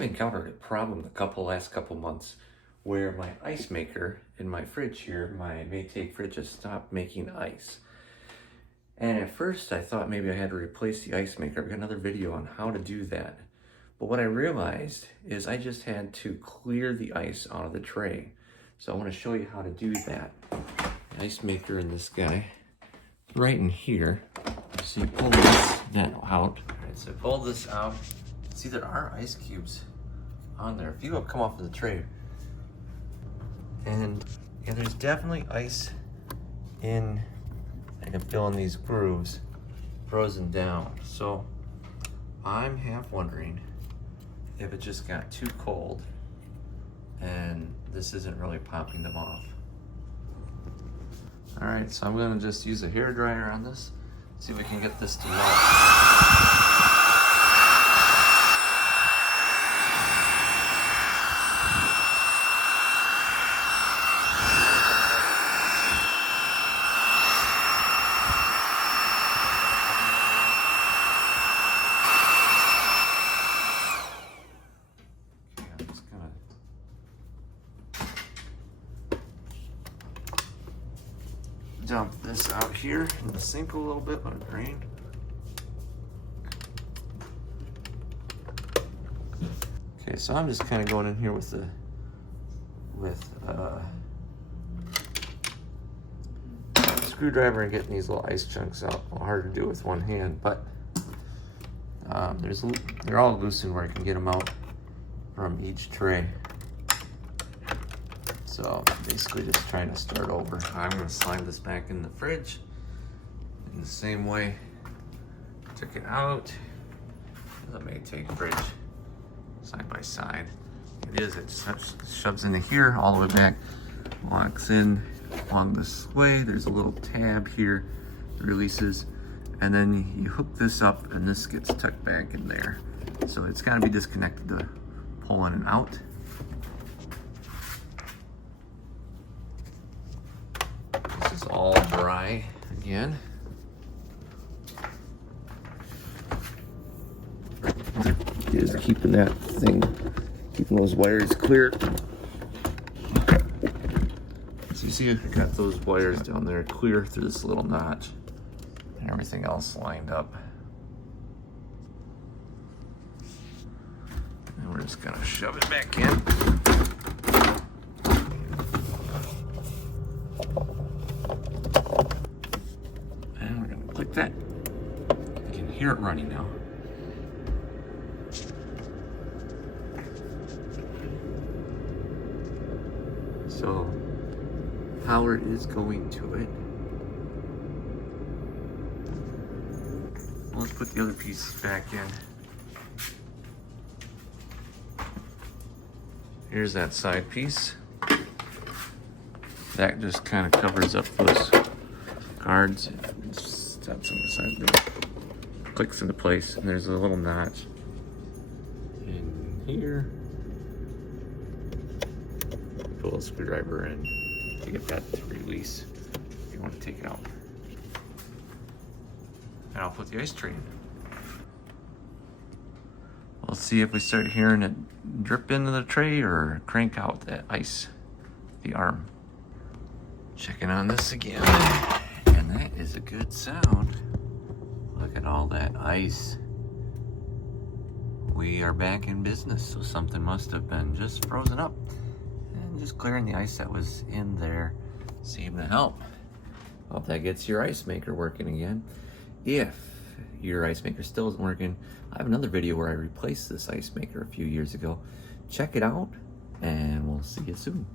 I've encountered a problem the last couple months where my ice maker in my fridge here, my Maytag fridge, has stopped making ice. And at first I thought maybe I had to replace the ice maker. I've got another video on how to do that. But what I realized is I just had to clear the ice out of the tray. So I want to show you how to do that. The ice maker in this guy, right in here. So you pull that out. All right, so pull this out. See, there are ice cubes on there. A few have come off of the tray. And yeah, there's definitely ice in, I can feel in these grooves, frozen down. So I'm half wondering if it just got too cold and this isn't really popping them off. All right, so I'm gonna just use a hairdryer on this, see if we can get this to melt. Dump this out here in the sink a little bit, let it drain. Okay, so I'm just kind of going in here with a screwdriver and getting these little ice chunks out. A little hard to do with one hand, but they're all loosened where I can get them out from each tray. So basically just trying to start over. I'm gonna slide this back in the fridge in the same way. Took it out. The Maytag fridge, side by side. It shoves into here, all the way back, locks in along this way. There's a little tab here that releases, and then you hook this up and this gets tucked back in there. So it's gotta be disconnected to pull in and out. All dry again. Is keeping that thing, keeping those wires clear. So you see, I got those wires down there clear through this little notch, and everything else lined up. And we're just gonna shove it back in. Like that. You can hear it running now. So power is going to it. Let's put the other pieces back in. Here's that side piece. That just kind of covers up those guards. That's on the side there. Clicks into place, and there's a little notch in here. Pull a screwdriver in to get that to release if you want to take it out. And I'll put the ice tray in. We'll see if we start hearing it drip into the tray or crank out that ice, the arm. Checking on this again. And that is a good sound. Look at all that ice. We are back in business, so something must have been just frozen up. And just clearing the ice that was in there seemed to help. Hope that gets your ice maker working again. If your ice maker still isn't working, I have another video where I replaced this ice maker a few years ago. Check it out, and we'll see you soon.